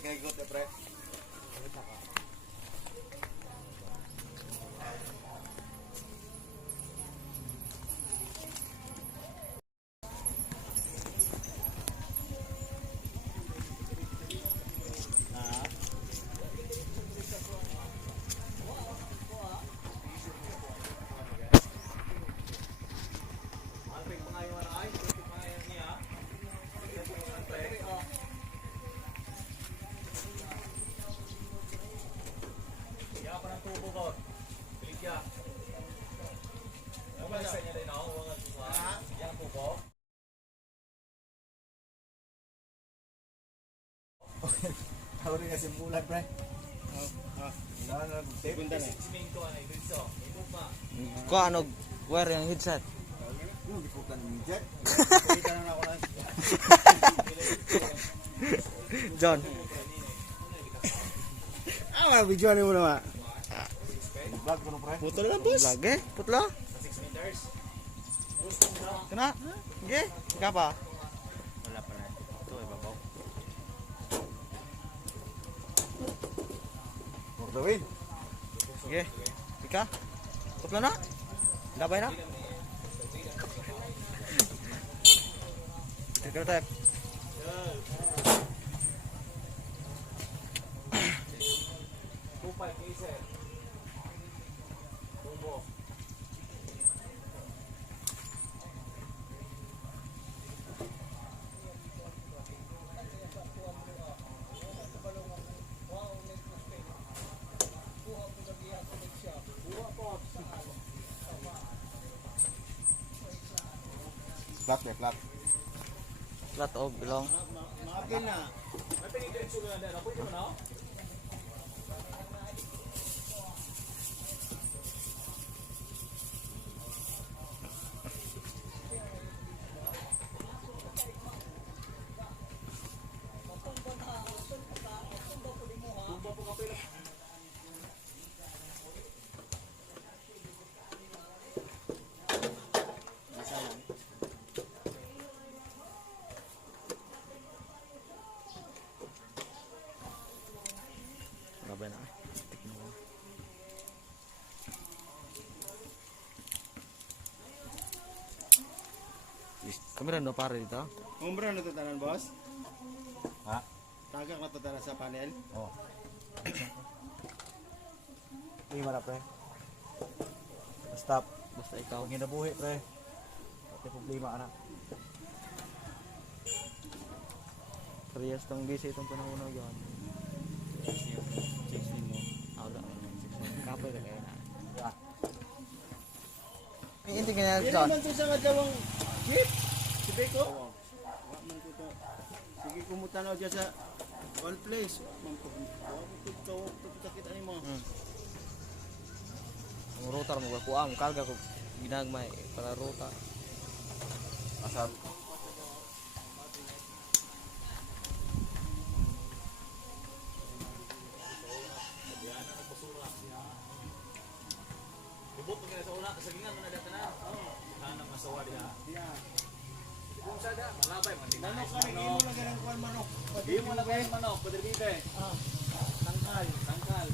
kay ikot ya pre. Tahu ni kasi bulan pre. Ko ano wear yang headset. Diputan midget. John. Ah, video ni mo na. Vlog ko pre. Putol na bos. Lagi, putlo. Kena? Ge, apa? Wala pa na. Ito ay babaw. Mordawin. Ge. Ika. Putlo na? Labay na? Tika tap. Plat ya plat. Plat og bilong. Maapin na. Labay na. Kami rin no pare dito. Umbra na to tanan boss. Ha? Tagak na to tanan sa panel. Oh. Ini mana pre? Stop. Basta ikaw. Pag hinabuhi pre. Pati problema anak. Parehas tong busy itong panahon na yan. Check mo. Ada. Kapoy ka kaya na. Ya. Hindi ka na Dili John. man to sa kadawang jeep. Sige ko. Wa man ko to. Sige ko mutanaw diya sa one place. Man ko. Wa ko kita ni mo. Ang rotar mo ko ang karga ko ginagmay para rota. Asal. Ibot mo sa una kasagingan mo na data na. Hanap masawa dia. Kung sada malabay man din. Manok ka rin mo lang ganang kuan manok. Di mo na kay manok, padribite. Tangkal, tangkal.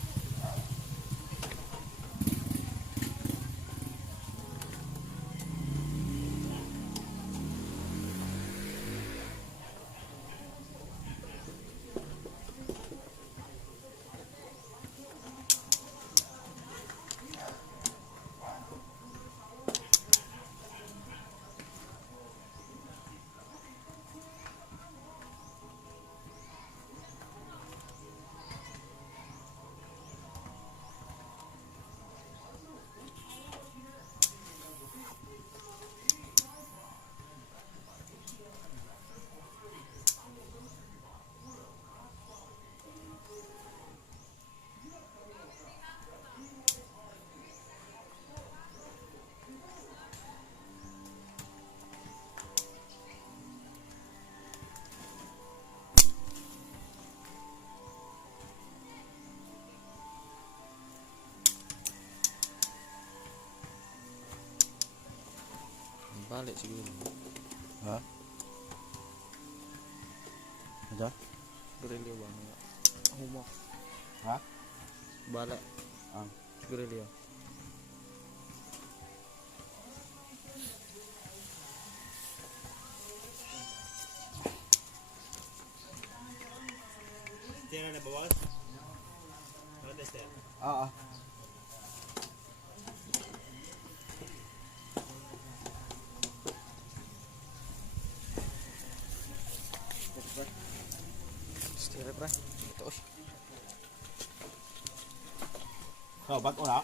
Balik siguro. Ha? Ada? Grilyo ba nga. Humo. Ha? Bala. Ang Grilyo. Tira na bawas? Ano tester? Oo. Stira pre. Ito. So, ba't una?